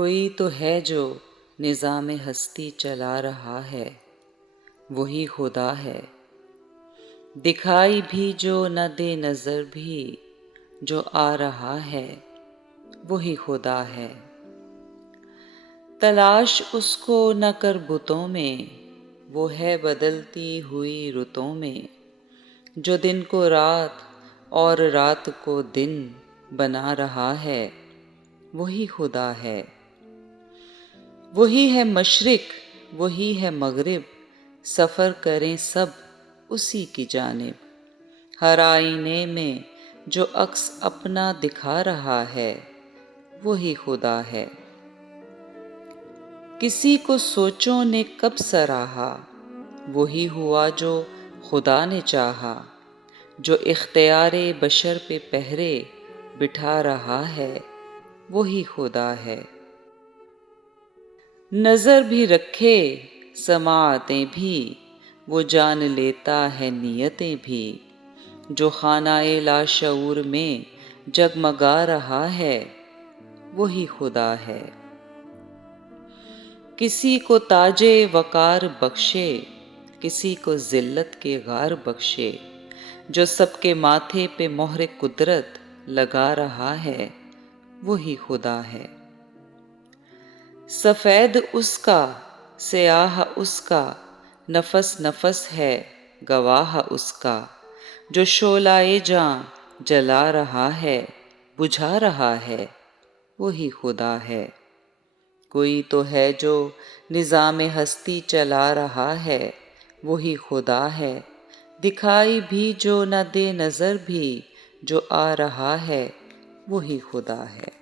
کوئی تو ہے جو نظام ہستی چلا رہا ہے، وہی خدا ہے۔ دکھائی بھی جو نہ دے نظر بھی جو آ رہا ہے، وہی خدا ہے۔ تلاش اس کو نہ کر بتوں میں، وہ ہے بدلتی ہوئی رتوں میں۔ جو دن کو رات اور رات کو دن بنا رہا ہے، وہی خدا ہے۔ وہی ہے مشرق، وہی ہے مغرب، سفر کریں سب اسی کی جانب۔ ہر آئینے میں جو عکس اپنا دکھا رہا ہے، وہی خدا ہے۔ کسی کو سوچوں نے کب سراہا، وہی ہوا جو خدا نے چاہا۔ جو اختیار بشر پہ پہرے بٹھا رہا ہے، وہی خدا ہے۔ نظر بھی رکھے سماعتیں بھی، وہ جان لیتا ہے نیتیں بھی۔ جو خانہ لاشعور میں جگمگا رہا ہے، وہی خدا ہے۔ کسی کو تاج وقار بخشے، کسی کو ذلت کے غار بخشے۔ جو سب کے ماتھے پہ مہر قدرت لگا رہا ہے، وہی خدا ہے۔ سفید اس کا، سیاہ اس کا، نفس نفس ہے گواہ اس کا۔ جو شعلہ جاں جلا رہا ہے، بجھا رہا ہے، وہی خدا ہے۔ کوئی تو ہے جو نظام ہستی چلا رہا ہے، وہی خدا ہے۔ دکھائی بھی جو نہ دے نظر بھی جو آ رہا ہے، وہی خدا ہے۔